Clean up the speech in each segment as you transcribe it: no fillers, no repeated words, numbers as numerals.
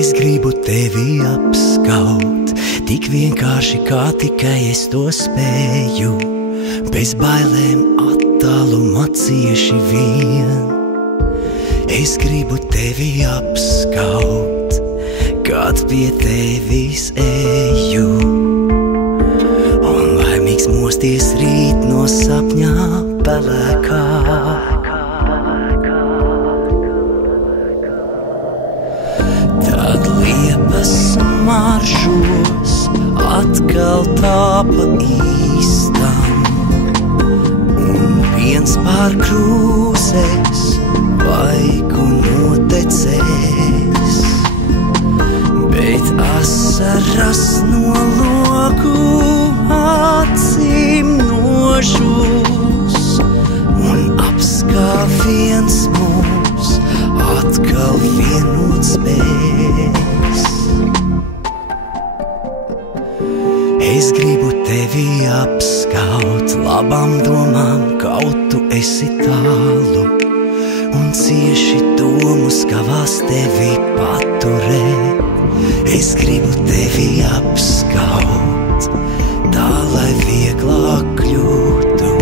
Es gribu tevi apskaut, tik vienkārši kā tikai es to spēju, bez bailēm attālumā cieši vien. Es gribu tevi apskaut, kad pie tevis eju, un laimīgs mosties rīt no sapņā pelēkā. Tad liepas maržos atkal tāpa īstam, un viens pār krūzēs vaigu notecēs, bet asaras no logu acīm nožūs, un apskāviens mūs atkal vienot spēs. Es gribu tevi apskaut, labām domām kaut tu esi tālu, un cieši domu skavās tevi paturēt. Es gribu tevi apskaut, tā lai vieglāk kļūtu,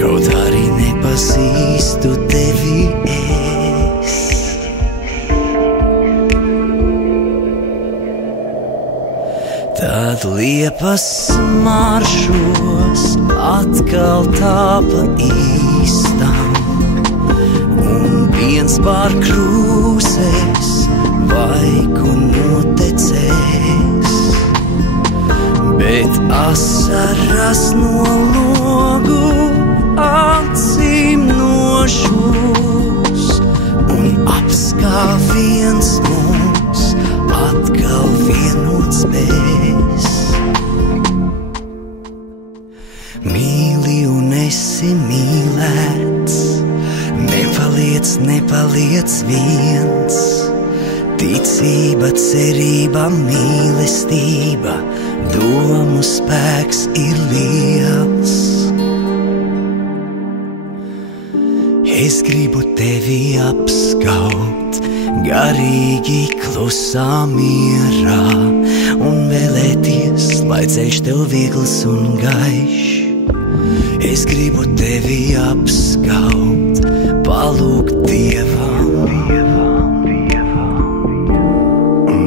kaut arī nepazīstu tevi es. Tad liepas maršos atkal tāpa īstam, un viens pār krūzēs vaigu notecēs, bet asaras no logu acīm nožūs, un apskāviens mūs atkal vienot spēs. Mīli un esi mīlēts, nepaliec viens. Ticība, cerība, mīlestība, domu spēks ir liels. Es gribu tevi apskaut, garīgi klusā mierā, un vēlēties, lai ceļš tev viegls un gaišs. Es gribu tevi apskaut, palūgt Dievam,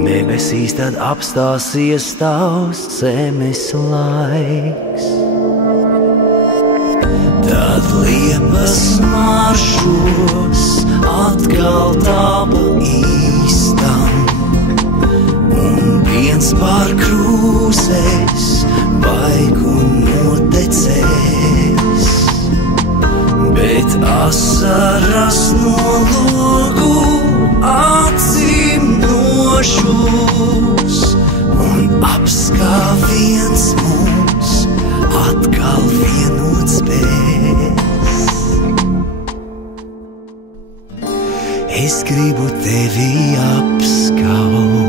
debesīs tad apstāsies tavs zemes laiks. Tad liepas maršos atkal tāpa īstam, un viens pār krūzēs vaigu notecēs, bet asaras no logu acīm nožūs, un apskāviens mūs atkal vienot spēs. Es gribu tevi apskaut.